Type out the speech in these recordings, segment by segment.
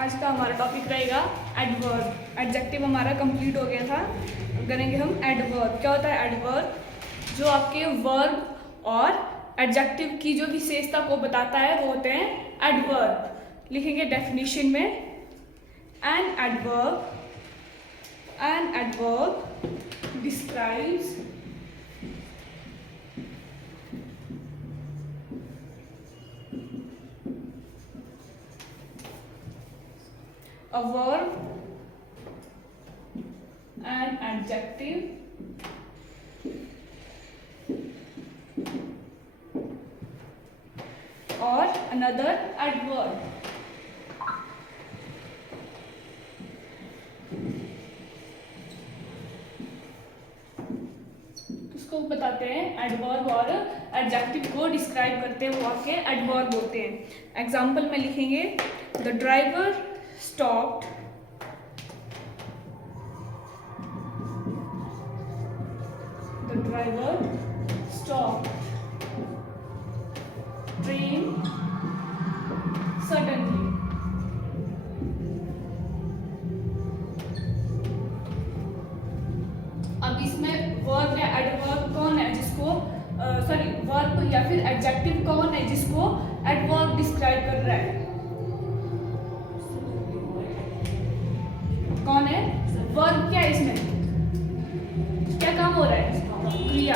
आज का हमारा टॉपिक रहेगा एडवर्ब। एडजेक्टिव हमारा कंप्लीट हो गया था, करेंगे हम एडवर्ब। क्या होता है एडवर्ब? जो आपके वर्ब और एडजेक्टिव की जो विशेषता को बताता है वो होते हैं एडवर्ब। लिखेंगे डेफिनेशन में, an adverb describes a verb, an adjective, or another adverb. इसको बताते हैं एडवर्ब और एडजेक्टिव को डिस्क्राइब करते हैं, वो आपके एडवर्ब होते हैं। एग्जाम्पल में लिखेंगे the driver stopped train suddenly. अब इसमें वर्ब या एडवर्ब कौन है जिसको वर्ब या फिर एडजेक्टिव कौन है जिसको एडवर्ब डिस्क्राइब कर रहा है? कौन है? वर्ब क्या है इसमें? क्या काम हो रहा है? क्रिया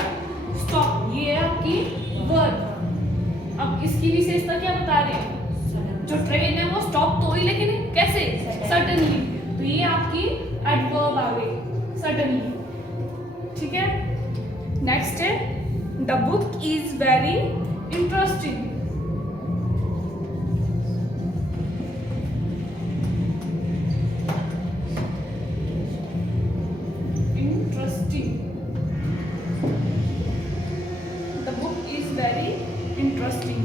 स्टॉप, ये है आपकी वर्ब। अब इसकी विशेषता क्या बता रहे हैं? जो ट्रेन है वो स्टॉप तो हुई, लेकिन कैसे? सडनली। तो ये आपकी एडवर्ब आ गई, सडनली। ठीक है, नेक्स्ट है the book is very interesting. Interesting.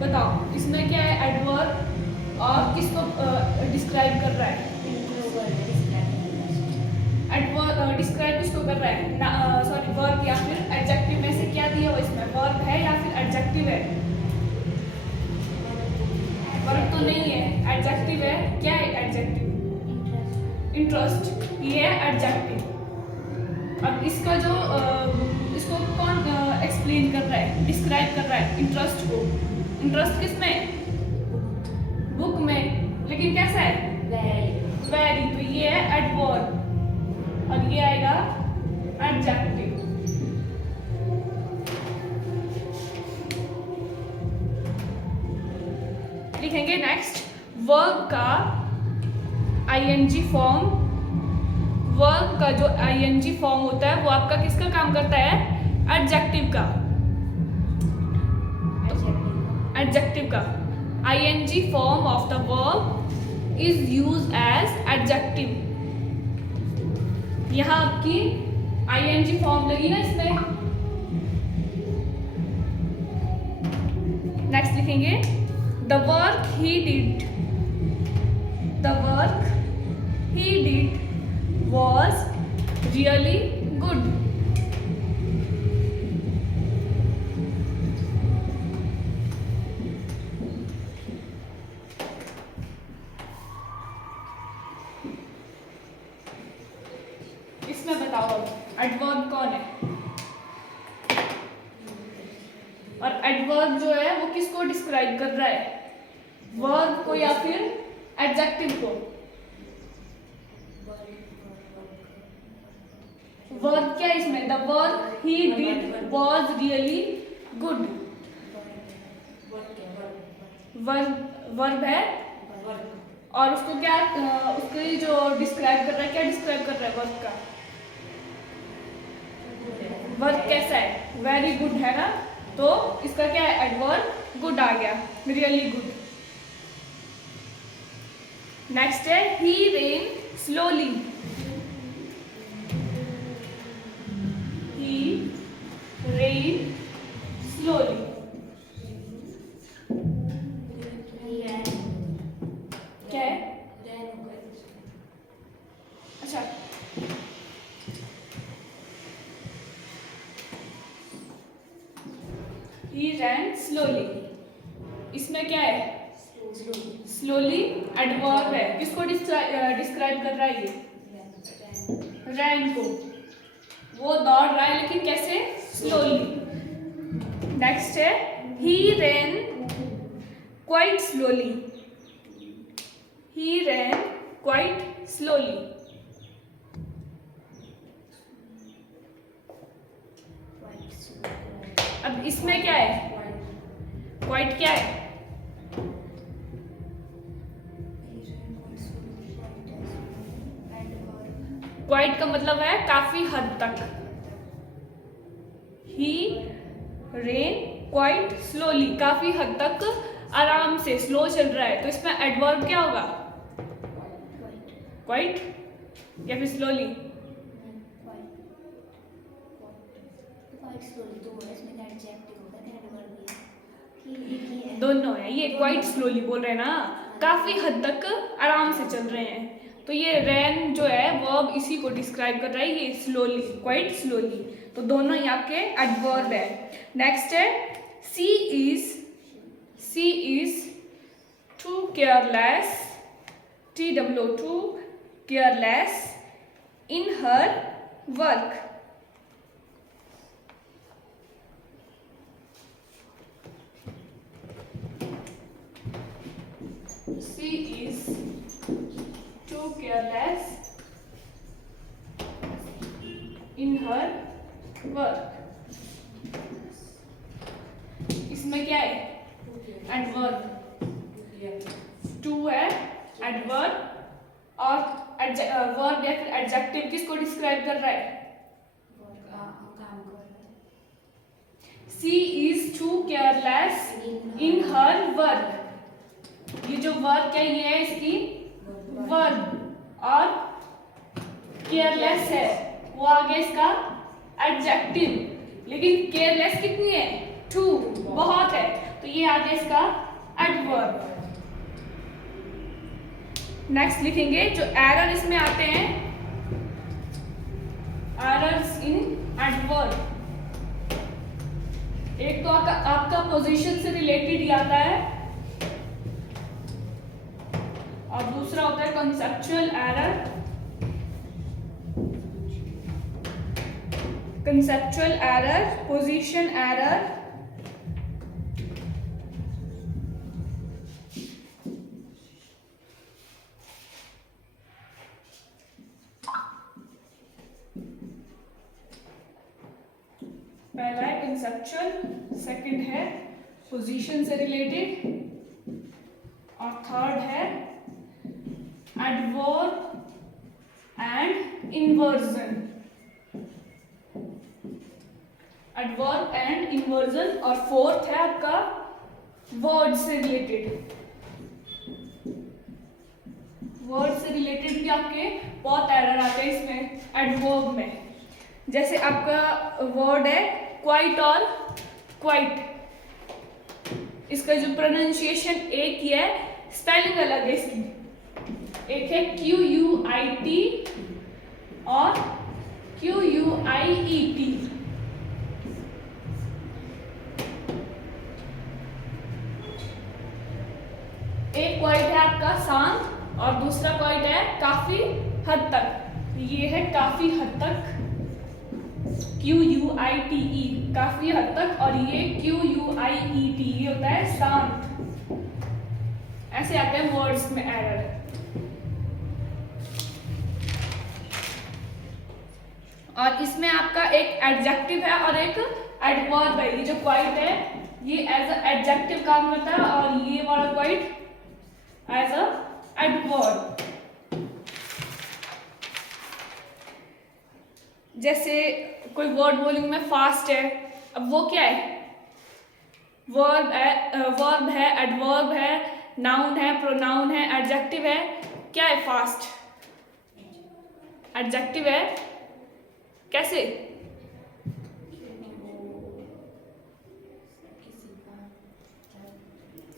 बताओ इसमें क्या है एडवर्ब और किसको डिस्क्राइब कर रहा है? एडवर्ब डिस्क्राइब किसको कर रहा है? सॉरी, वर्ब या फिर एडजेक्टिव में से क्या दिया हुआ इसमें? वर्ब है या फिर एडजेक्टिव है? वर्ब तो नहीं है, एडजेक्टिव है। क्या है एडजेक्टिव? इंटरेस्ट, ये है एडजेक्टिव। अब इसका जो इसको कौन एक्सप्लेन कर रहा है, डिस्क्राइब कर रहा है? इंटरेस्ट को। इंटरेस्ट किसमें? बुक में, लेकिन कैसा है? वेरी। तो ये है एडवर्ब और ये आएगा एडजेक्टिव। लिखेंगे नेक्स्ट वर्ब का आईएनजी फॉर्म। वर्ब का जो आईएनजी फॉर्म होता है वो आपका किसका काम करता है? एडजेक्टिव का। एडजेक्टिव का ING form of the verb is used as adjective. यहां आपकी आईएनजी फॉर्म लगी ना इसमें। नेक्स्ट लिखेंगे the work he did. The work he did was really good. इसमें बताओ एडवर्ब कौन है? और एडवर्ब जो है वो किसको डिस्क्राइब कर रहा है? वर्ब को या फिर एडजेक्टिव को? वर्ब क्या है इसमें? The work he did was really good. Verb है और उसको क्या उसके जो डिस्क्राइब कर रहा है, क्या डिस्क्राइब कर रहा है वर्ब का? वर्ब कैसा है? वेरी गुड है ना, तो इसका क्या है? एडवर्ब गुड आ गया, रियली गुड। नेक्स्ट है ही रेन स्लोली। Rain slowly. क्या है? अच्छा, he ran slowly। इसमें क्या है? स्लोली एडवर्ब है, किसको डिस्क्राइब कर रहा है ये? रैन को। वो दौड़ रहा है लेकिन कैसे? स्लोली। नेक्स्ट है ही रैन क्वाइट स्लोली। ही रैन क्वाइट स्लोली। अब इसमें क्या है? क्वाइट क्या है? क्वाइट का मतलब है काफी हद तक। ही रेन क्वाइट स्लोली, काफी हद तक आराम से, स्लो चल रहा है। तो इसमें एडवर्ब क्या होगा? क्वाइट या फिर स्लोली? दोनों है। ये क्वाइट स्लोली बोल रहे हैं ना, काफी हद तक आराम से चल रहे हैं। तो ये रैन जो है वर्ब इसी को डिस्क्राइब कर रहा है, ये स्लोली, क्वाइट स्लोली। तो दोनों ही आपके एडवर्ब है। नेक्स्ट है C is too careless, TW2 careless in her work. She is too careless in her work. इसमें क्या है? एडवर्ब। टू है एडवर्ब, और वर्ब या फिर एडजेक्टिव किसको डिस्क्राइब कर रहा है? She is too careless in her work. ये जो वर्क है ये है इसकी वर्ब, और केयरलेस है वो आगे इसका एडजेक्टिव। लेकिन केयरलेस कितनी है? टू, बहुत है, तो ये आगे इसका एडवर्ब। नेक्स्ट लिखेंगे जो एरर इसमें आते हैं, एरर्स इन एडवर्ब। एक तो आपका पोजीशन से रिलेटेड ही आता है, और दूसरा होता है conceptual error. Conceptual error, position error, पहला है कंसेप्चुअल, सेकंड है पोजीशन से रिलेटेड, और थर्ड है adverb and inversion. Adverb and inversion, और फोर्थ है आपका वर्ड से रिलेटेड। वर्ड से रिलेटेड भी आपके बहुत एरर आते हैं इसमें एडवर्ब में। जैसे आपका वर्ड है क्वाइट और क्वाइट, इसका जो प्रोनाउंसिएशन एक ही है, स्पेलिंग अलग है इसकी। एक है QUIT और QUIET। एक क्वाइट है आपका शांत, और दूसरा क्वाइट है काफी हद तक। ये है काफी हद तक, QUITE, काफी हद तक, और ये QUIET, ये होता है शांत। ऐसे आते हैं वर्ड्स में एरर। और इसमें आपका एक एडजेक्टिव है और एक एडवर्ब है। ये जो क्वाइट है ये एज अ एडजेक्टिव काम करता है, और ये वाला क्वाइट एज अ एडवर्ब। जैसे कोई वर्ड बोलेंगे मैं फास्ट है, अब वो क्या है? वर्ब है, एडवर्ब है, नाउन है, प्रोनाउन है, एडजेक्टिव है। क्या है? फास्ट एडजेक्टिव है। कैसे?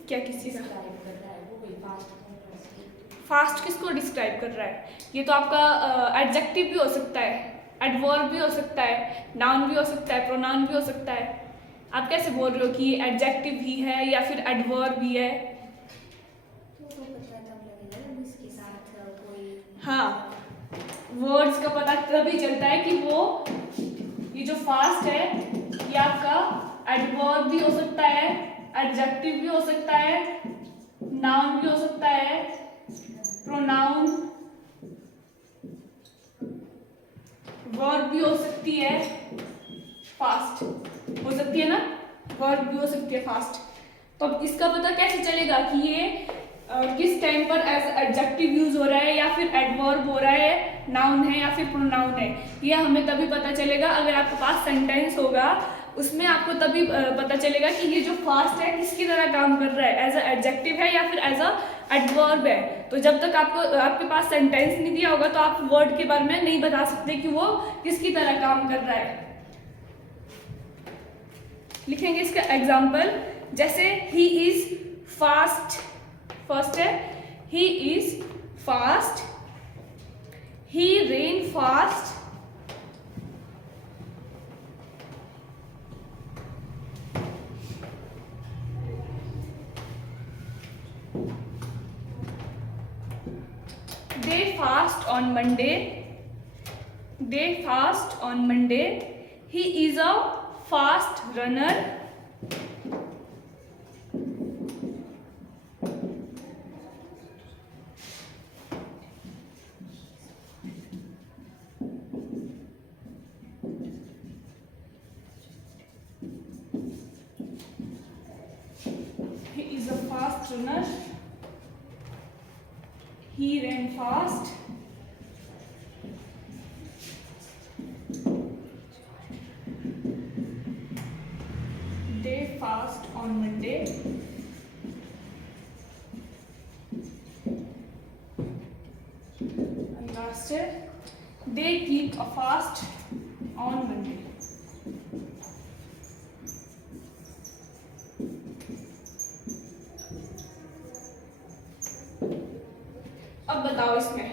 क्या किसी का? फास्ट किसको डिस्क्राइब कर रहा है? ये तो आपका एडजेक्टिव भी हो सकता है, एडवर्ब भी हो सकता है, नाउन भी हो सकता है, प्रोनाउन भी हो सकता है। आप कैसे बोल रहे हो कि ये एडजेक्टिव ही है या फिर एडवर्ब भी है? हाँ, वर्ड्स का पता तभी चलता है कि वो ये जो फास्ट है ये आपका एडवर्ब भी हो सकता है, एडजेक्टिव भी हो सकता है, नाउन भी हो सकता है, प्रोनाउन, वर्ब भी हो सकती है, फास्ट हो सकती है ना, वर्ब भी हो सकती है फास्ट। तो अब इसका पता कैसे चलेगा कि ये किस टाइम पर एज एडजेक्टिव यूज हो रहा है या फिर एडवर्ब हो रहा है, नाउन है या फिर प्रोनाउन है। ये हमें तभी पता चलेगा अगर आपके पास सेंटेंस होगा, उसमें आपको तभी पता चलेगा कि ये जो फास्ट है किसकी तरह काम कर रहा है, एज अ एडजेक्टिव है या फिर एज अ एडवर्ब है। तो जब तक आपके पास सेंटेंस नहीं दिया होगा तो आप वर्ड के बारे में नहीं बता सकते कि वो किसकी तरह काम कर रहा है। लिखेंगे इसका एग्जाम्पल, जैसे ही इज फास्ट, फर्स्ट है he is fast, he rain fast, they fast on Monday, they fast on Monday, he is a fast runner, he is a fast runner, he ran fast, they fast on Monday, and last है they keep a fast on Monday। अब बताओ इसमें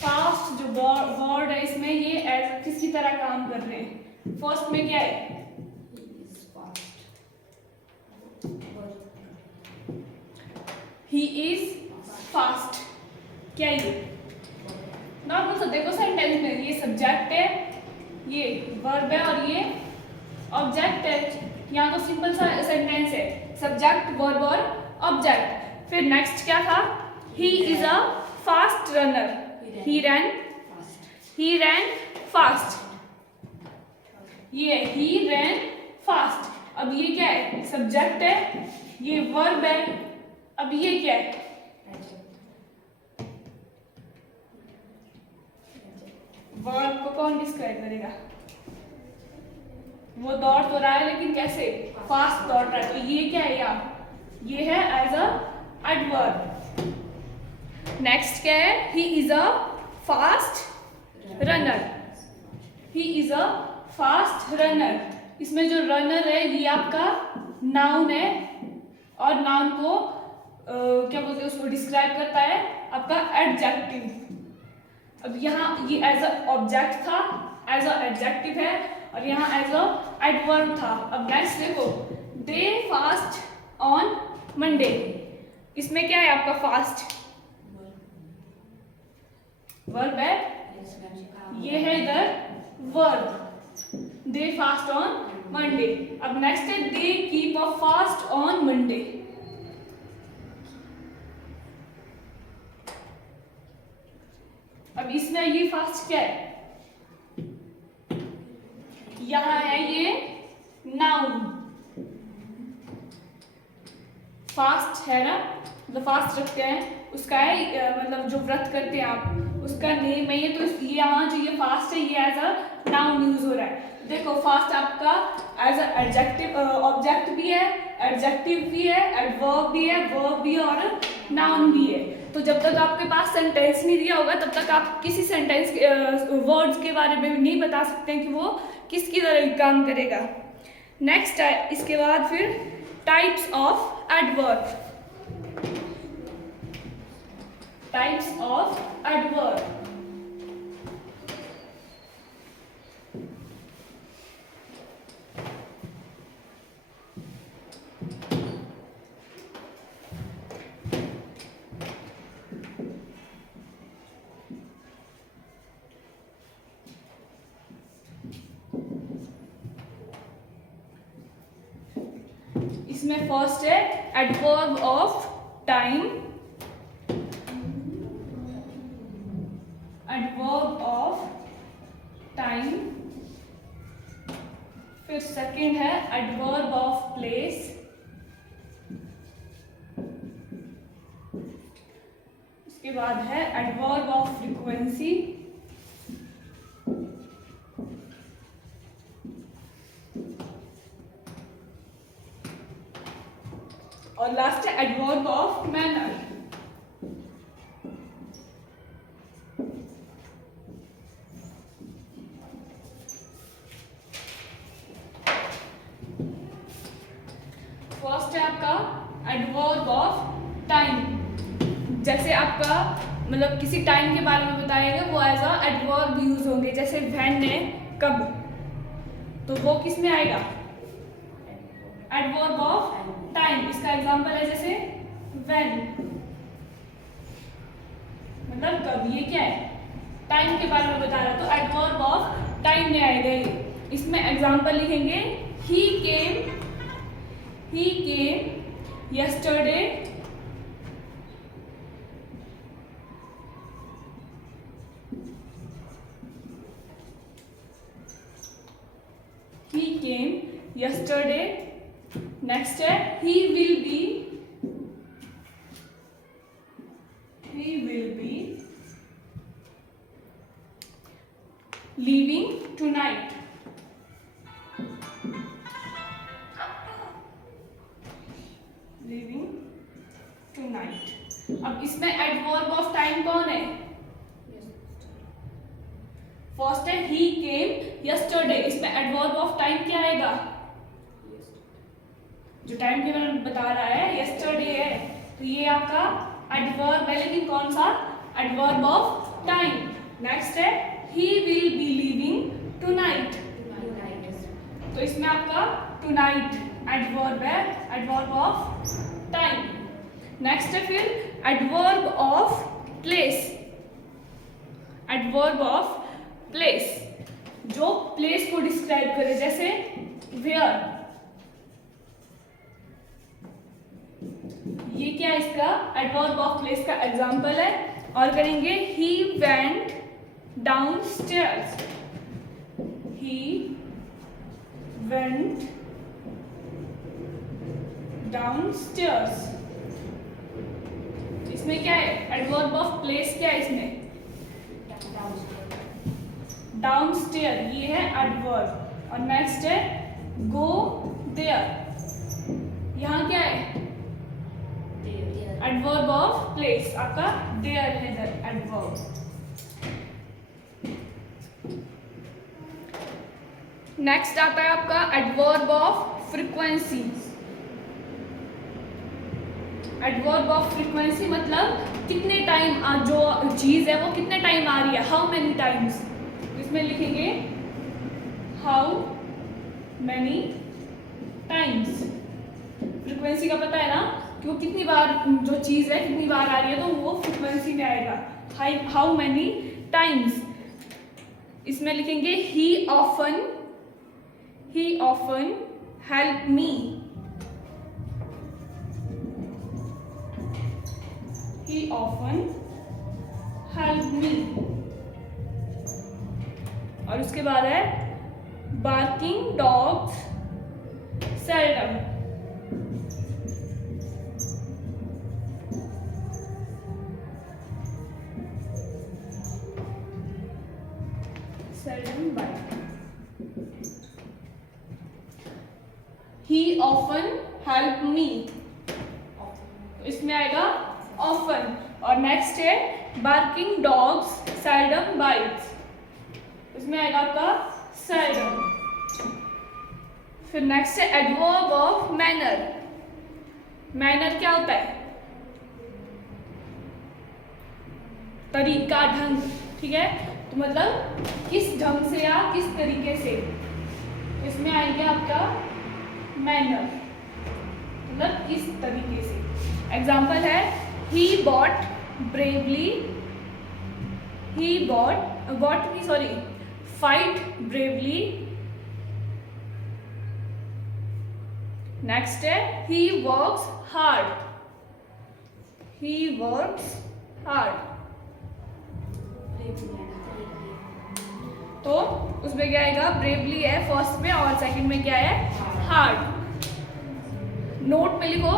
fast जो word है इसमें ये as किसकी तरह काम कर रहे हैं। फर्स्ट में क्या है, ही इज फास्ट, क्या ये नॉर्मल सा देखो सेंटेंस में, ये सब्जेक्ट है, ये वर्ब है और ये ऑब्जेक्ट है। यहाँ तो सिंपल सा सेंटेंस है, सब्जेक्ट वर्ब और ऑब्जेक्ट। फिर नेक्स्ट क्या था, he is a fast runner, he ran fast, ये he ran fast। अब ये क्या है, सब्जेक्ट है, ये वर्ब है, अब ये क्या है, वर्ब को कौन डिस्क्राइब करेगा, वो दौड़ तो रहा है लेकिन कैसे, फास्ट दौड़ रहा है, तो ये क्या है, ये है एज अ एडवर्ब। नेक्स्ट क्या है, he is a fast runner, he is a fast runner. इसमें जो रनर है ये आपका नाउन है और नाउन को क्या बोलते हैं, उसको डिस्क्राइब करता है आपका एडजेक्टिव। अब यहाँ ये एज अ ऑब्जेक्ट था, एज अ एडजेक्टिव है और यहाँ एज अ एडवर्ब था। अब नेक्स्ट देखो, दे फास्ट ऑन मंडे, इसमें क्या है आपका फास्ट वर्ब है, ये है इधर verb, they fast on Monday. अब नेक्स्ट है they keep a fast on Monday, अब इसमें ये फास्ट क्या है, यहां है ये नाउन, फास्ट है ना, मतलब फास्ट रखते हैं उसका है, मतलब जो व्रत करते हैं आप उसका नेम है ये, तो ये यहाँ जो ये फास्ट है ये एज अ नाउन यूज हो रहा है। देखो फास्ट आपका एज अ एडजेक्टिव, ऑब्जेक्ट भी है, एडजेक्टिव भी है, एडवर्ब भी है, वर्ब भी है और नाउन भी है। तो जब तक आपके पास सेंटेंस नहीं दिया होगा तब तक आप किसी सेंटेंस वर्ड्स के बारे में नहीं बता सकते कि वो किसकी तरह काम करेगा। नेक्स्ट है इसके बाद फिर types of adverb, types of adverb. इसमें फर्स्ट है adverb of time, adverb of time. फिर सेकंड है एडवर्ब ऑफ प्लेस, उसके बाद है एडवर्ब ऑफ फ्रीक्वेंसी, और लास्ट है एडवर्ब ऑफ मैनर। फर्स्ट है आपका एडवर्ब ऑफ टाइम। जैसे आपका मतलब किसी टाइम के बारे में बताएगा वो एज अ एडवर्ब यूज होंगे। जैसे व्हेन है कब, तो वो किस में आएगा? Adverb of time. इसका एग्जांपल है जैसे व्हेन, मतलब कब, ये क्या है? टाइम के बारे में बता रहा है, तो एडवर्ब ऑफ टाइम में आएगा ये। इसमें एग्जांपल लिखेंगे ही केम yesterday, he came yesterday। Next है he will be leaving tonight। Living tonight. अब इसमें एडवर्ब ऑफ टाइम कौन है? फर्स्ट है ही केम यस्टरडे। इसमें एडवर्ब ऑफ टाइम क्या आएगा? जो टाइम के बारे में बता रहा है यस्टरडे है, तो ये आपका एडवर्ब है, लेकिन कौन सा? Adverb of time. नेक्स्ट है he will be living tonight, तो इसमें आपका टुनाइट एडवर्ब है, एडवर्ब ऑफ टाइम। नेक्स्ट है फिर adverb of place, adverb of place जो प्लेस को डिस्क्राइब करे। जैसे वेयर, ये क्या है? इसका एडवर्ब ऑफ प्लेस का एग्जांपल है। और करेंगे he went downstairs, he went downstairs. इसमें क्या है? एडवर्ब ऑफ प्लेस क्या है इसमें? डाउनस्टेयर, ये है एडवर्ब। और नेक्स्ट है गो देयर, यहाँ क्या है? एडवर्ब ऑफ प्लेस, आपका देयर है एडवर्ब। नेक्स्ट आता है आपका adverb of frequency. Adverb of frequency मतलब कितने टाइम जो चीज है वो कितने टाइम आ रही है, हाउ मेनी टाइम्स। इसमें लिखेंगे हाउ मेनी टाइम्स। फ्रीक्वेंसी का पता है ना कि वो कितनी बार जो चीज है कितनी बार आ रही है, तो वो फ्रीक्वेंसी में आएगा, हाउ मेनी टाइम्स। इसमें लिखेंगे ही often help me, he often help me। और उसके बाद है barking dogs seldom, bite। he often help me, इसमें आएगा ऑफन। और नेक्स्ट है बार्किंग डॉग्स सेल्डम बाइट्स, इसमें आएगा आपका सेल्डम। फिर नेक्स्ट है एडवर्ब ऑफ मैनर। मैनर क्या होता है? तरीका, ढंग, ठीक है। तो मतलब किस ढंग से या किस तरीके से, इसमें आएगा आपका मैनर, मतलब किस तरीके से। एग्जाम्पल है he bought bravely, fight bravely, next है he works hard. He works hard. तो उसमें क्या आएगा? ब्रेवली है फर्स्ट में और सेकंड में क्या है? हार्ड. नोट में लिखो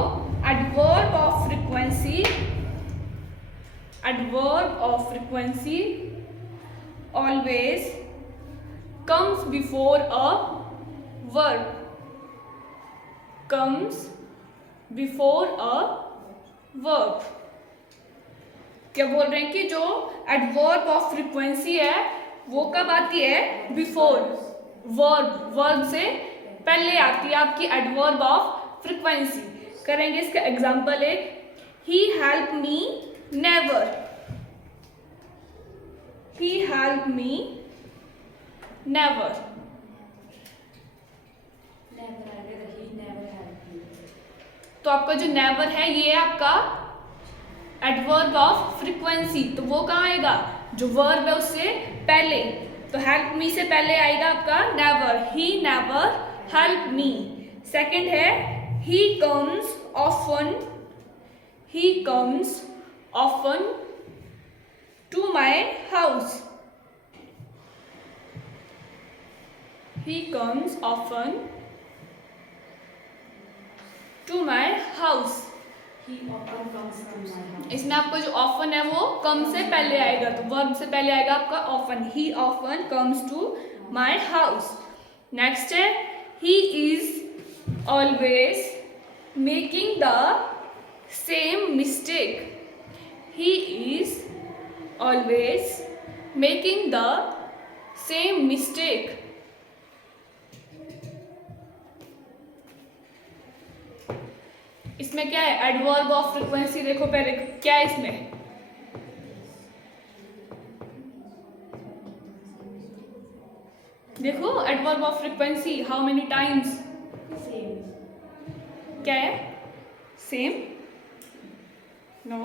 adverb of frequency. Adverb of frequency always comes before a verb. Comes before a verb. क्या बोल रहे हैं कि जो एडवर्ब ऑफ फ्रीक्वेंसी है वो कब आती है? Before verb. वर्ब से पहले आती है आपकी एडवर्ब ऑफ फ्रीक्वेंसी. करेंगे इसका एग्जांपल एक. ही हेल्प मी नेवर. ही हेल्प मी नेवर. तो आपका जो नेवर है ये है आपका एडवर्ब ऑफ फ्रीक्वेंसी. तो वो कहाँ आएगा? जो वर्ब है उससे पहले. तो हेल्प मी से पहले आएगा आपका never. He never help me. Second है he comes often. He comes often to my house. He comes often to my house. इसमें आपका जो ऑफन है वो कम से पहले आएगा. तो वर्ब से पहले आएगा आपका often. He often comes to my house. Next है he is always making the same mistake. He is always making the same mistake. इसमें क्या है? Adverb of frequency. देखो पहले क्या है इसमें? देखो adverb of frequency. How many times? क्या है? Same. No.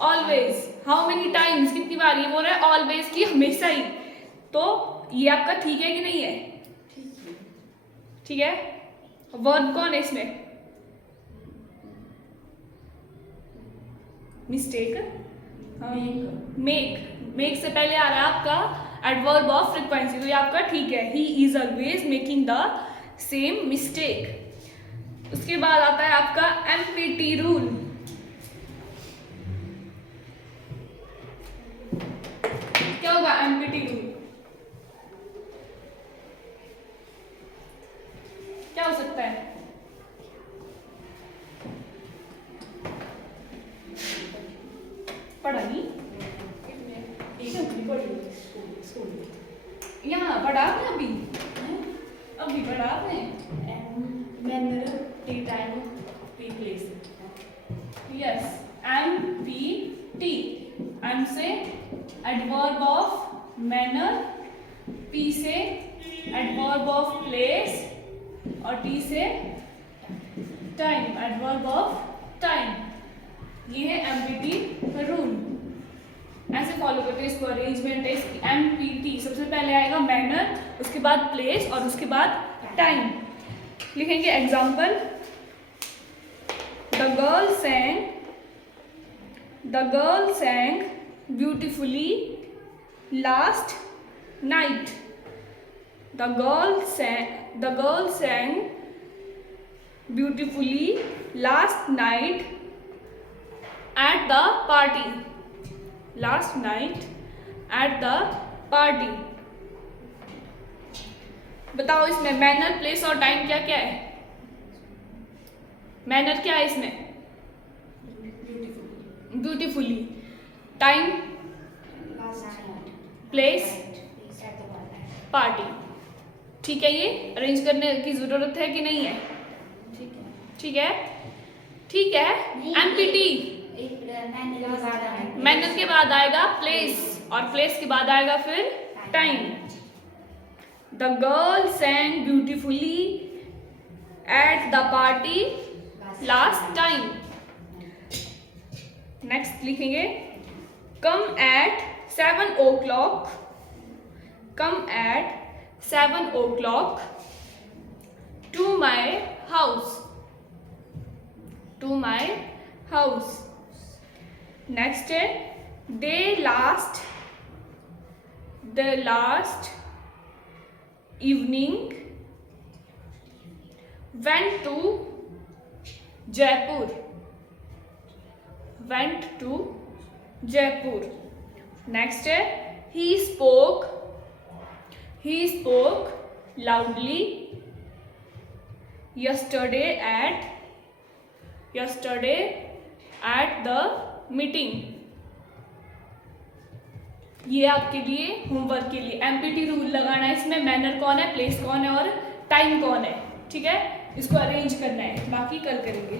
Always. How many times? कितनी बार? ये बोल रहा है ऑलवेज की हमेशा ही. तो ये आपका ठीक है कि नहीं है? ठीक है. वर्ब कौन है इसमें? मिस्टेक. मेक. मेक से पहले आ रहा है आपका एडवर्ब ऑफ फ्रीक्वेंसी. तो ये आपका ठीक है. He is always making the same mistake. उसके बाद आता है आपका एमपीटी रूल. क्या होगा एमपीटी रूल? क्या हो सकता है? पढ़ा नहीं? यहाँ पढ़ा आपने? अभी पढ़ा आपने? यस. MPT. M से एडवर्ब ऑफ मैनर. P से एडवर्ब ऑफ प्लेस. और T से टाइम. Adverb of time. ये है एमपीटी रूल. ऐसे फॉलो करते हैं इसको. अरेंजमेंट है इसकी. एमपीटी सबसे पहले आएगा मैनर, उसके बाद प्लेस और उसके बाद टाइम. लिखेंगे example. The girl sang beautifully last night. The girl sang beautifully last night at the party. Last night at the party. बताओ इसमें मैनर, प्लेस और टाइम क्या क्या है? मैनर क्या है इसमें? ब्यूटीफुली. Time, place, party. ठीक है. ये अरेंज करने की जरूरत है कि नहीं है? ठीक है. ठीक है. एमपीटी मैनर के बाद आएगा प्लेस और प्लेस के बाद आएगा फिर time. The girl sang beautifully at the party last time. Next लिखेंगे come at 7 o'clock. Come at 7 o'clock to my house, to my house. Next है they last evening went to Jaipur, went to Jaipur। Next है he spoke loudly yesterday at the meeting। ये आपके लिए homework के लिए empty rule लगाना है। इसमें मैनर कौन है, प्लेस कौन है और टाइम कौन है, ठीक है। इसको अरेंज करना है, बाकी कल करेंगे।